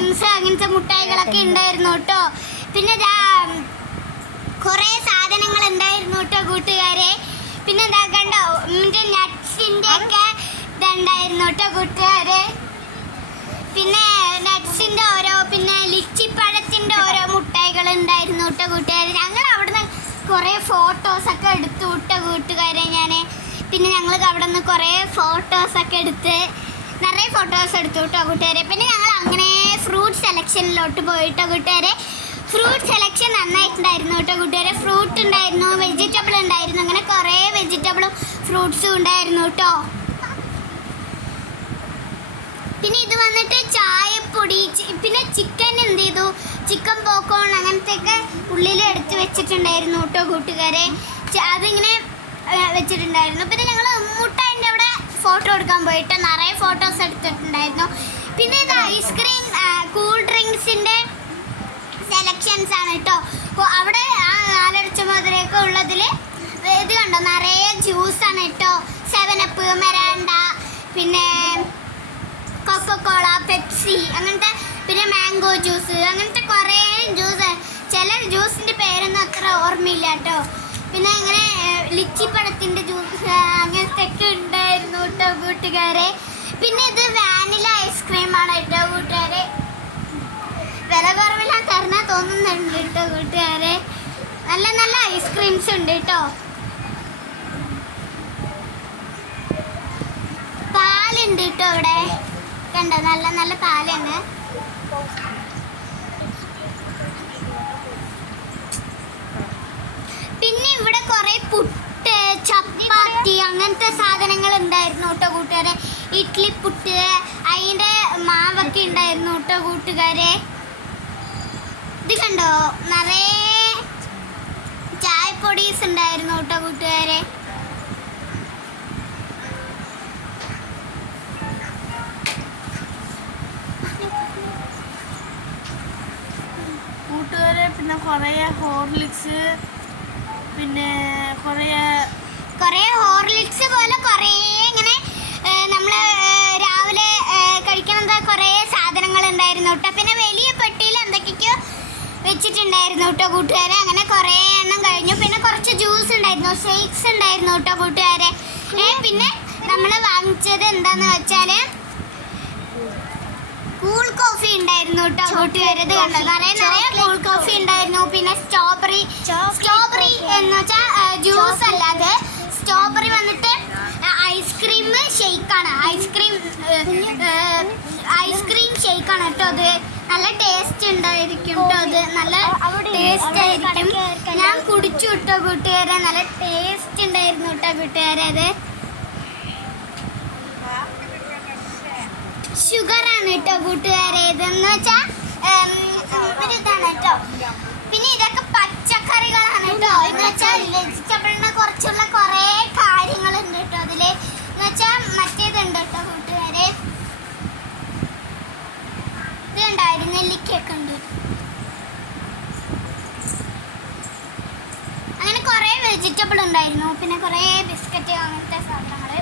M&M's അങ്ങനത്തെ മുട്ടായികളൊക്കെ ഉണ്ടായിരുന്നു കേട്ടോ. പിന്നെ കുറേ സാധനങ്ങൾ ഉണ്ടായിരുന്നു കേട്ടോ കൂട്ടുകാരെ. പിന്നെ എന്താ കണ്ടോ നട്ട്സിൻ്റെ ഒക്കെ ഇതുണ്ടായിരുന്നു കേട്ടോ കൂട്ടുകാരെ. പിന്നെ നട്ട്സിൻ്റെ ഓരോ പിന്നെ ലിച്ചിപ്പഴത്തിൻ്റെ ഓരോ മുട്ടായികൾ ഉണ്ടായിരുന്നു കേട്ടോ കൂട്ടുകാരെ. ഞങ്ങൾ അവിടുന്ന് കുറേ ഫോട്ടോസൊക്കെ എടുത്തു കേട്ടോ കൂട്ടുകാരെ ഞാൻ. പിന്നെ ഞങ്ങൾ അവിടെ നിന്ന് കുറേ ഫോട്ടോസൊക്കെ എടുത്ത് നിറയെ ഫോട്ടോസ് എടുത്തു കേട്ടോ കൂട്ടുകാരെ. പിന്നെ ഞങ്ങൾ അങ്ങനെ ഫ്രൂട്ട് സെലക്ഷനിലോട്ട് പോയിട്ടോ കൂട്ടുകാരെ. ഫ്രൂട്ട് സെലക്ഷൻ നന്നായിട്ടുണ്ടായിരുന്നു കേട്ടോ കൂട്ടുകാരെ. ഫ്രൂട്ട് ഉണ്ടായിരുന്നു, വെജിറ്റബിൾ ഉണ്ടായിരുന്നു, അങ്ങനെ കുറേ വെജിറ്റബിളും ഫ്രൂട്ട്സും ഉണ്ടായിരുന്നു കേട്ടോ. പിന്നെ ഇത് വന്നിട്ട് ചായപ്പൊടി, പിന്നെ ചിക്കൻ എന്ത് ചെയ്തു, ചിക്കൻ പോക്കോൺ അങ്ങനത്തെയൊക്കെ ഉള്ളിൽ എടുത്ത് വെച്ചിട്ടുണ്ടായിരുന്നു കേട്ടോ കൂട്ടുകാരെ. അതിങ്ങനെ വെച്ചിട്ടുണ്ടായിരുന്നു. പിന്നെ ഞങ്ങൾ മുട്ടായിൻ്റെ അവിടെ ഫോട്ടോ എടുക്കാൻ പോയിട്ട് നിറയെ ഫോട്ടോസ് എടുത്തിട്ടുണ്ടായിരുന്നു. പിന്നെ ഇത് ഐസ്ക്രീം കൂൾ ഡ്രിങ്ക്സിൻ്റെ സെലക്ഷൻസ് ആണ് കേട്ടോ. അവിടെ ആ 4 മുതലൊക്കെ ഉള്ളതിൽ ഇത് കണ്ടോ നിറയെ ജ്യൂസാണ് കേട്ടോ. 7up, മെറാണ്ട, പിന്നെ കൊക്കോകോള, പെപ്സി അങ്ങനത്തെ, പിന്നെ മാംഗോ ജ്യൂസ്, അങ്ങനത്തെ കുറേ ജ്യൂസ്. ചില ജ്യൂസിൻ്റെ പേരൊന്നും അത്ര ഓർമ്മയില്ല കേട്ടോ. പിന്നെ ഇങ്ങനെ ലിച്ചിപ്പഴത്തിൻ്റെ ജ്യൂസ് അങ്ങനത്തെ ഒക്കെ ഉണ്ടായിരുന്നു കേട്ടോ കൂട്ടുകാരെ. പിന്നെ ഇത് വാനില ഐസ്ക്രീമാണ് കേട്ടോ കൂട്ടുകാരെ. വില കുറവില്ലാൻ തരണ തോന്നുന്നുണ്ട് കേട്ടോ കൂട്ടുകാരെ. നല്ല നല്ല ഐസ്ക്രീംസ് ഉണ്ട് കേട്ടോ. പാലുണ്ട് കേട്ടോ ഇവിടെ കണ്ടോ, നല്ല നല്ല പാലാണ്. പിന്നെ ഇവിടെ കുറേ പുട്ട്, ചപ്പാത്തി അങ്ങനത്തെ സാധനങ്ങൾ ഉണ്ടായിരുന്നു കേട്ടോ കൂട്ടുകാരെ. ഇഡ്ലി പുട്ട് അതിൻ്റെ മാവൊക്കെ ഉണ്ടായിരുന്നു കേട്ടോ കൂട്ടുകാരെ. ഇത് കണ്ടോ നിറയെ ചായപ്പൊടീസ് ഉണ്ടായിരുന്നു കേട്ടോ കൂട്ടുകാരെ. കൂട്ടുകാരെ പിന്നെ കുറേ ഹോർലിക്സ്, പിന്നെ കുറേ ഹോർലിക്സ് പോലെ കുറേ ഇങ്ങനെ നമ്മൾ രാവിലെ കഴിക്കണത് കുറേ സാധനങ്ങൾ ഉണ്ടായിരുന്നു കേട്ടോ. പിന്നെ വലിയ പെട്ടിയിൽ എന്തൊക്കെയോ വെച്ചിട്ടുണ്ടായിരുന്നു കേട്ടോ കൂട്ടുകാരെ. അങ്ങനെ കുറേ എണ്ണം കഴിഞ്ഞു. പിന്നെ കുറച്ച് ജ്യൂസ് ഉണ്ടായിരുന്നു, ഷേക്സ് ഉണ്ടായിരുന്നു കേട്ടോ കൂട്ടുകാരെ. പിന്നെ നമ്മൾ വാങ്ങിച്ചത് എന്താന്ന് വെച്ചാൽ കൂൾ കോഫി ഉണ്ടായിരുന്നു കേട്ടോ കൂട്ടുകാരെ. ഇത് കണ്ടോ നിറയെ കൂൾ കോഫി ഉണ്ടായിരുന്നു. പിന്നെ സ്ട്രോബെറി എന്ന് വെച്ചാൽ ജ്യൂസ് അല്ലാതെ സ്ട്രോബെറി വന്നിട്ട് ഐസ്ക്രീം ഷെയ്ക്കാണ്. ഐസ്ക്രീം ഷെയ്ക്കാണ് കേട്ടോ. അത് നല്ല ടേസ്റ്റ് ഉണ്ടായിരിക്കും കേട്ടോ. അത് നല്ല ടേസ്റ്റ് ആയിരിക്കും. ഞാൻ കുടിച്ചു കേട്ടോ കൂട്ടുകാരെ. നല്ല ടേസ്റ്റ് ഉണ്ടായിരുന്നു കേട്ടോ കൂട്ടുകാരെ. അത് ഷുഗറാണ് കേട്ടോ കൂട്ടുകാരെ. ഇതെന്ന് വെച്ചാൽ ഇതാണ് കേട്ടോ. പിന്നെ ഇതൊക്കെ പച്ചക്കറികളാണ് കേട്ടോ. എന്ന് വെച്ചാൽ വെജിറ്റബിളിനെ കുറിച്ചുള്ള കുറേ കാര്യങ്ങളുണ്ട് കേട്ടോ അതിൽ. എന്ന് വെച്ചാൽ മറ്റേതുണ്ട് കേട്ടോ കൂട്ടുകാരെ. ഇത് ഉണ്ടായിരുന്നു, നെല്ലിക്കയൊക്കെ ഉണ്ട്. അങ്ങനെ കുറേ വെജിറ്റബിൾ ഉണ്ടായിരുന്നു. പിന്നെ കുറേ ബിസ്ക്കറ്റ് അങ്ങനത്തെ സാധനങ്ങൾ.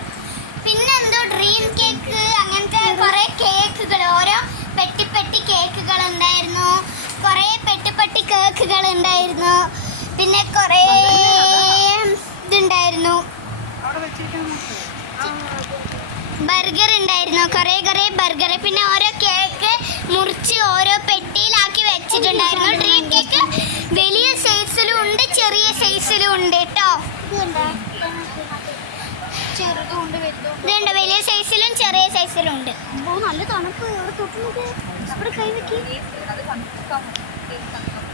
പിന്നെ എന്തോ ഡ്രീം കേക്ക് അങ്ങനത്തെ കുറേ കേക്കുകൾ, ഓരോ പെട്ടി കേക്കുകൾ ഉണ്ടായിരുന്നു. കുറേ പെട്ടി കേക്കുകൾ ഉണ്ടായിരുന്നു. പിന്നെ കുറേ ഇതുണ്ടായിരുന്നു, ബർഗർ ഉണ്ടായിരുന്നു, കുറേ ബർഗർ. പിന്നെ ഓരോ കേക്ക് മുറിച്ച് ഓരോ പെട്ടിയിലാക്കി വെച്ചിട്ടുണ്ടായിരുന്നു. ഡ്രീം കേക്ക് വലിയ സൈസിലും ഉണ്ട്, ചെറിയ സൈസിലും ഉണ്ട് കേട്ടോ. ഇതുണ്ട്, വലിയ സൈസിലും ചെറിയ സൈസിലും ഉണ്ട്. നല്ല തണുപ്പ്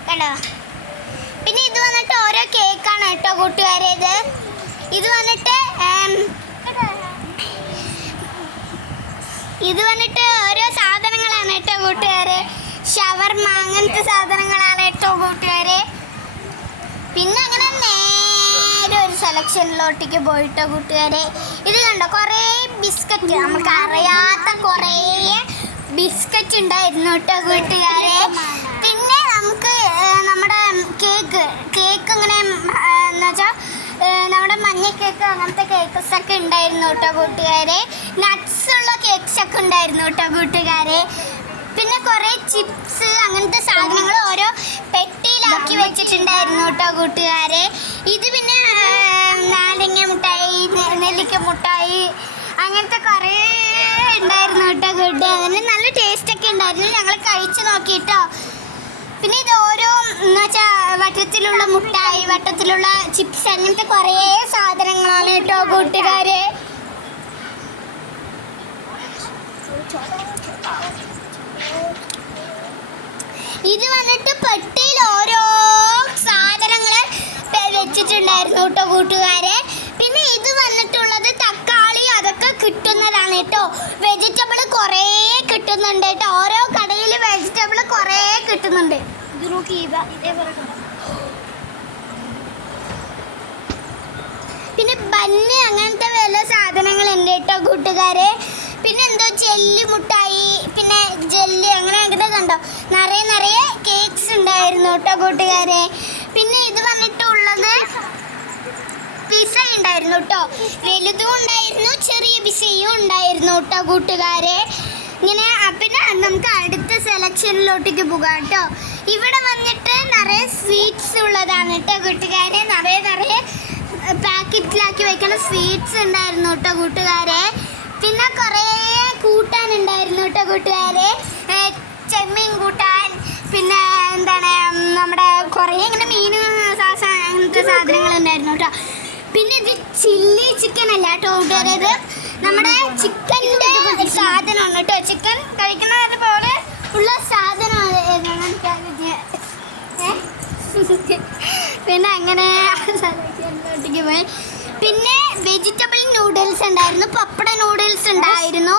കണ്ടോ. പിന്നെ ഇത് വന്നിട്ട് ഓരോ കേക്കാണ് കേട്ടോ കൂട്ടുകാരെ. ഇത് വന്നിട്ട് ഓരോ സാധനങ്ങളാണ് കേട്ടോ കൂട്ടുകാരെ. ഷവർമ അങ്ങനത്തെ സാധനങ്ങളാണ് കേട്ടോ കൂട്ടുകാരെ. പിന്നെ അങ്ങനെ നേരെ ഒരു സെലക്ഷനിലോട്ടേക്ക് പോയിട്ടോ കൂട്ടുകാരെ. ഇത് കണ്ടോ കുറേ ബിസ്ക്കറ്റ്, നമുക്ക് അറിയാത്ത കുറേ ബിസ്ക്കറ്റ് ഉണ്ടായിരുന്നു കേട്ടോ കൂട്ടുകാരെ. പിന്നെ നമുക്ക് നമ്മുടെ കേക്ക് ഇങ്ങനെ എന്ന് വെച്ചാൽ നമ്മുടെ മഞ്ഞ കേക്ക് അങ്ങനത്തെ കേക്ക്സ് ഒക്കെ ഉണ്ടായിരുന്നു കേട്ടോ കൂട്ടുകാരെ. നട്ട്സ് ഉള്ള കേക്ക്സ് ഒക്കെ ഉണ്ടായിരുന്നു കേട്ടോ കൂട്ടുകാരെ. പിന്നെ കുറെ ചിപ്സ് അങ്ങനത്തെ സാധനങ്ങൾ ഓരോ പെട്ടിയിലാക്കി വെച്ചിട്ടുണ്ടായിരുന്നു കേട്ടോ കൂട്ടുകാരെ. ഇത് പിന്നെ നാരങ്ങ മുട്ടായി, നെല്ലിക്ക മുട്ടായി അങ്ങനത്തെ കുറേ ഉണ്ടായിരുന്നു കേട്ടോ കൂട്ടുകാരെ. നല്ല ടേസ്റ്റൊക്കെ ഉണ്ടായിരുന്നു, ഞങ്ങൾ കഴിച്ച് നോക്കിയിട്ടോ. പിന്നെ ഇത് ഓരോ എന്ന് വെച്ചാൽ വട്ടത്തിലുള്ള മുട്ടായി, വട്ടത്തിലുള്ള ചിപ്സ് അങ്ങനത്തെ കുറേ സാധനങ്ങളാണ് കേട്ടോ കൂട്ടുകാരെ. ഇത് വന്നിട്ട് പെട്ടിയിൽ ഓരോ സാധനങ്ങൾ വെച്ചിട്ടുണ്ടായിരുന്നു കേട്ടോ കൂട്ടുകാരെ. പിന്നെ ഇത് വന്നിട്ടുള്ളത് തക്കാളി അതൊക്കെ കിട്ടുന്നതാണ് കേട്ടോ. വെജിറ്റബിൾ കുറേ കിട്ടുന്നുണ്ട് കേട്ടോ. ഓരോ കടയിൽ വെജിറ്റബിൾ കുറേ കിട്ടുന്നുണ്ട്. പിന്നെ ബന്ന് അങ്ങനത്തെ വല്ല സാധനങ്ങളുണ്ട് കേട്ടോ കൂട്ടുകാരെ. പിന്നെ എന്തോ ജെല്ലി മുട്ടായി, പിന്നെ ജെല്ലി അങ്ങനെ അങ്ങനെ കണ്ടോ നിറയെ കേക്ക്സ് ഉണ്ടായിരുന്നു കേട്ടോ കൂട്ടുകാരെ. പിന്നെ ഇത് വന്നിട്ടുള്ളത് പിസ ഉണ്ടായിരുന്നു കേട്ടോ. വലുതും ഉണ്ടായിരുന്നു, ചെറിയ പിസയും ഉണ്ടായിരുന്നു കേട്ടോ കൂട്ടുകാരെ. ഇങ്ങനെ പിന്നെ നമുക്ക് അടുത്ത സെലക്ഷനിലോട്ടേക്ക് പോകാം കേട്ടോ. ഇവിടെ വന്നിട്ട് നിറയെ സ്വീറ്റ്സ് ഉള്ളതാണ് കേട്ടോ കൂട്ടുകാരെ. നിറയെ പാക്കറ്റിലാക്കി വെക്കുന്ന സ്വീറ്റ്സ് ഉണ്ടായിരുന്നു കേട്ടോ കൂട്ടുകാരെ. പിന്നെ കുറേ കൂട്ടാനുണ്ടായിരുന്നു കേട്ടോ കൂട്ടുകാരെ. ചെമ്മീൻ കൂട്ടാൻ, പിന്നെ എന്താണ് നമ്മുടെ കുറേ ഇങ്ങനെ മീൻ അങ്ങനത്തെ സാധനങ്ങളുണ്ടായിരുന്നു കേട്ടോ. പിന്നെ ഇത് ചില്ലി ചിക്കൻ അല്ല കേട്ടോ കൂട്ടുകാരെ, ഇത് നമ്മുടെ ചിക്കൻ്റെ സാധനമാണ് കേട്ടോ. ചിക്കൻ കഴിക്കുന്ന പോലെ ഉള്ള സാധനമാണ്. പിന്നെ അങ്ങനെ സ്ഥലത്തേക്ക് പോയി. പിന്നെ വെജിറ്റബിൾ നൂഡിൽസ് ഉണ്ടായിരുന്നു, പപ്പട നൂഡിൽസ് ഉണ്ടായിരുന്നു.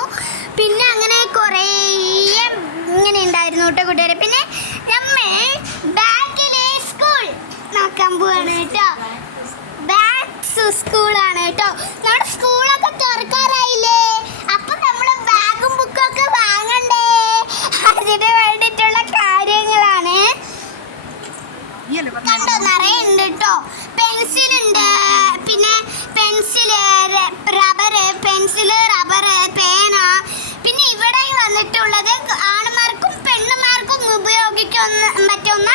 പിന്നെ അങ്ങനെ കുറേ ഇങ്ങനെ ഉണ്ടായിരുന്നു കേട്ടോ കൂട്ടുകാരെ. പിന്നെ നമ്മൾ ബാക്കിലെ സ്കൂൾ നോക്കാൻ പോവാണ് കേട്ടോ. ബാക്ക് സ്കൂളാണ് കേട്ടോ. നമ്മുടെ സ്കൂളൊക്കെ തുറക്കാറായില്ലേ, അപ്പൊ നമ്മൾ ബാഗും ബുക്കൊക്കെ വാങ്ങണ്ടേ, അതിന് വേണ്ടിയിട്ടുള്ള കാര്യങ്ങളാണ്. കണ്ടോ നിറയെ ഉണ്ട് കേട്ടോ. പെൻസിലുണ്ട്, പിന്നെ പെൻസില്, റബ്ബർ, പേന. പിന്നെ ഇവിടെ വന്നിട്ടുള്ളത് ആണുമാർക്കും പെണ്ണുമാർക്കും ഉപയോഗിക്കാൻ പറ്റുന്ന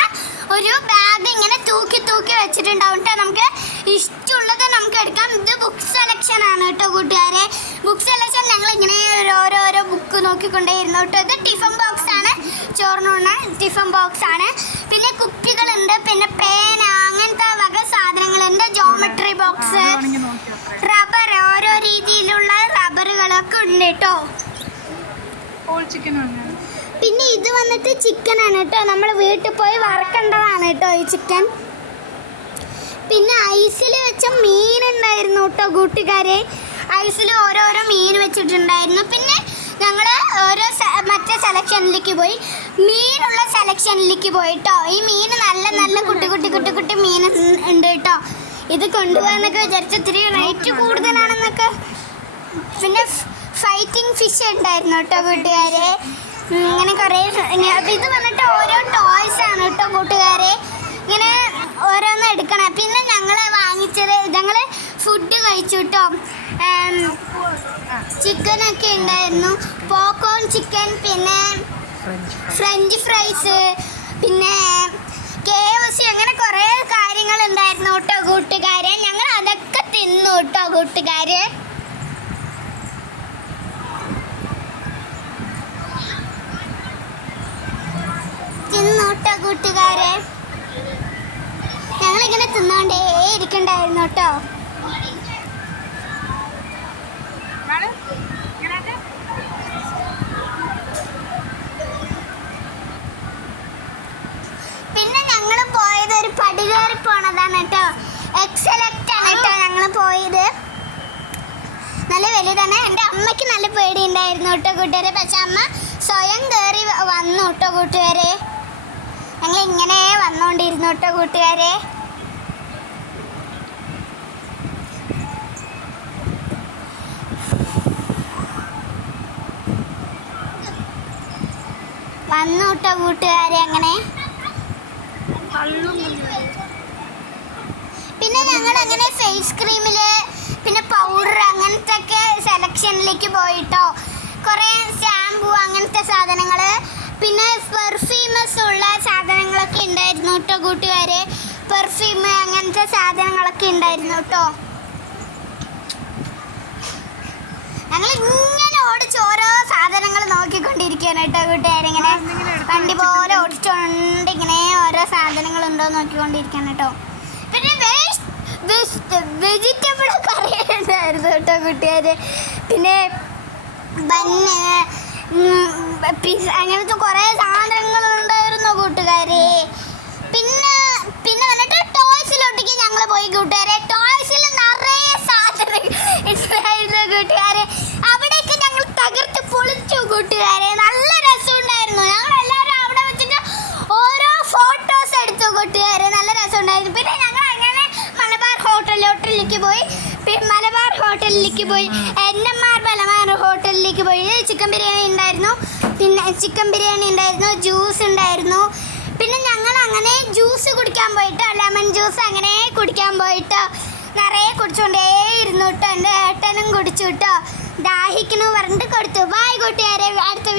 ഒരു ബാഗ് ഇങ്ങനെ തൂക്കി വെച്ചിട്ടുണ്ടാവും കേട്ടോ. നമുക്ക് ഇഷ്ടമുള്ളത് നമുക്ക് എടുക്കാം. ഇത് ബുക്ക് സെലക്ഷൻ ആണ് കേട്ടോ കൂട്ടുകാരെ. ബുക്ക് സെലക്ഷൻ ഞങ്ങൾ ഇങ്ങനെ ഓരോരോ ബുക്ക് നോക്കിക്കൊണ്ടേയിരുന്നു കേട്ടോ. ഇത് ടിഫൻ ബോക്സ് ആണ്, ചോറിനുള്ള ടിഫൻ ബോക്സ് ആണ്. പിന്നെ കുപ്പികളുണ്ട്, പിന്നെ പേന അങ്ങനത്തെ വക സാധനങ്ങളുണ്ട്, ജോമെട്രി ബോക്സ്, റബ്ബർ, ഓരോ രീതിയിലുള്ള റബ്ബറുകളൊക്കെ ഉണ്ട് കേട്ടോ. പിന്നെ ഇത് വന്നിട്ട് ചിക്കൻ ആണ് കേട്ടോ. നമ്മൾ വീട്ടിൽ പോയി വറക്കേണ്ടതാണ് കേട്ടോ ഈ ചിക്കൻ. പിന്നെ ഐസിൽ വെച്ച മീൻ ഉണ്ടായിരുന്നു കേട്ടോ കൂട്ടുകാരെ. ഐസിൽ ഓരോരോ മീൻ വെച്ചിട്ടുണ്ടായിരുന്നു. പിന്നെ ഞങ്ങൾ ഓരോ മറ്റേ സെലക്ഷനിലേക്ക് പോയി, മീനുള്ള സെലക്ഷനിലേക്ക് പോയിട്ടോ. ഈ മീൻ നല്ല കുട്ടി മീൻ ഉണ്ട് കേട്ടോ. ഇത് കൊണ്ടുപോകാന്നൊക്കെ വിചാരിച്ചു, ഇത്തിരി റേറ്റ് കൂടുതലാണെന്നൊക്കെ. പിന്നെ ഫൈറ്റിംഗ് ഫിഷ് ഉണ്ടായിരുന്നു കേട്ടോ കൂട്ടുകാരെ. ഇങ്ങനെ കുറേ ഇത് വന്നിട്ട് ഓരോ ടോയ്സ് ആണ് കേട്ടോ കൂട്ടുകാരെ. ഇങ്ങനെ ഓരോന്ന് എടുക്കണം. പിന്നെ ഞങ്ങൾ വാങ്ങിച്ചത് ഞങ്ങൾ ഫുഡ് കഴിച്ചു കേട്ടോ. ചിക്കനൊക്കെ ഉണ്ടായിരുന്നു, പോപ്കോൺ ചിക്കൻ, പിന്നെ ഫ്രഞ്ച് ഫ്രൈസ്, പിന്നെ KFC അങ്ങനെ കുറേ കാര്യങ്ങൾ ഉണ്ടായിരുന്നു കേട്ടോ കൂട്ടുകാരെ. ഞങ്ങൾ അതൊക്കെ തിന്നു കേട്ടോ കൂട്ടുകാരെ. തിന്നോട്ടോ കൂട്ടുകാരെ. ഞങ്ങളിങ്ങനെ തിന്നോണ്ടേ ഇരിക്കണ്ടായിരുന്നു കേട്ടോ. പിന്നെ ഞങ്ങൾ പോയത് ഒരു പടി കയറി പോണതാണ് കേട്ടോ. എക്സലക്റ്റ് ആണ് കേട്ടോ ഞങ്ങൾ പോയത്. നല്ല വലുതാണ്. എൻ്റെ അമ്മയ്ക്ക് നല്ല പേടി ഉണ്ടായിരുന്നു കേട്ടോ കൂട്ടുകാരെ. പക്ഷെ അമ്മ സ്വയം കയറി വന്നു കേട്ടോ കൂട്ടുകാരെ. ഞങ്ങൾ ഇങ്ങനെ വന്നുകൊണ്ടിരുന്നു കേട്ടോ കൂട്ടുകാരെ. വന്നു കേട്ടോ കൂട്ടുകാരെ അങ്ങനെ. പിന്നെ ഞങ്ങൾ അങ്ങനെ ഫേസ് ക്രീമില്, പിന്നെ പൗഡർ അങ്ങനത്തെ ഒക്കെ സെലക്ഷനിലേക്ക് പോയിട്ടോ. കുറേ ഷാമ്പു അങ്ങനത്തെ സാധനങ്ങൾ, പിന്നെ പെർഫ്യൂമസ് ഉള്ള സാധനങ്ങളൊക്കെ ഉണ്ടായിരുന്നു കേട്ടോ കൂട്ടുകാരെ. പെർഫ്യൂം അങ്ങനത്തെ സാധനങ്ങളൊക്കെ ഉണ്ടായിരുന്നു കേട്ടോ. ഞങ്ങൾ ഇങ്ങനെ ഓടിച്ച് ഓരോ സാധനങ്ങൾ നോക്കിക്കൊണ്ടിരിക്കുകയാണ് കേട്ടോ കൂട്ടുകാരെ. ഇങ്ങനെ വണ്ടി പോലെ ഓടിച്ചോണ്ട് ഇങ്ങനെ ഓരോ സാധനങ്ങൾ ഉണ്ടോ നോക്കിക്കൊണ്ടിരിക്കുകയാണ് കേട്ടോ. പിന്നെ വെജിറ്റബിൾ കറി ഉണ്ടായിരുന്നു കേട്ടോ കൂട്ടുകാര്. പിന്നെ ബന്ന് പിസ്സ അങ്ങനത്തെ കുറേ സാധനങ്ങൾ ഉണ്ടായിരുന്നു കൂട്ടുകാരെ. പിന്നെ വന്നിട്ട് ടോയ്സിലോട്ടേക്ക് ഞങ്ങൾ പോയി കൂട്ടുകാരെ. ടോയ്സിൽ നിറയെ സാധനങ്ങൾ ഉണ്ടായിരുന്നു കൂട്ടുകാരെ. അവിടേക്ക് ഞങ്ങൾ തകർത്ത് പൊളിച്ചു കൂട്ടുകാരെ. നല്ല രസമുണ്ടായിരുന്നു. ഞങ്ങൾ എല്ലാവരും അവിടെ വെച്ചിട്ട് ഓരോ ഫോട്ടോസ് എടുത്തു കൂട്ടുകാരെ. നല്ല രസമുണ്ടായിരുന്നു. പിന്നെ ഞങ്ങൾ അങ്ങനെ മലബാർ ഹോട്ടലിലേക്ക് പോയി. മലബാർ ഹോട്ടലിലേക്ക് പോയി, NMR മലബാർ ഹോട്ടലിലേക്ക് പോയി. ചിക്കൻ ബിരിയാണി ഉണ്ടായിരുന്നു. പിന്നെ ചിക്കൻ ബിരിയാണി ഉണ്ടായിരുന്നു, ജ്യൂസ് ഉണ്ടായിരുന്നു. പിന്നെ ഞങ്ങൾ അങ്ങനെ ജ്യൂസ് കുടിക്കാൻ പോയിട്ട് ലെമൺ ജ്യൂസ് അങ്ങനെ കുടിക്കാൻ പോയിട്ട് നിറയെ കുടിച്ചുകൊണ്ടേ ഇരുന്നു കേട്ടോ. എൻ്റെ ഏട്ടനും കുടിച്ചു കേട്ടോ. ദാഹിക്കുന്നു പറഞ്ഞിട്ട് കൊടുത്തു. ബായ് കൂട്ടുകാരെ. അടുത്ത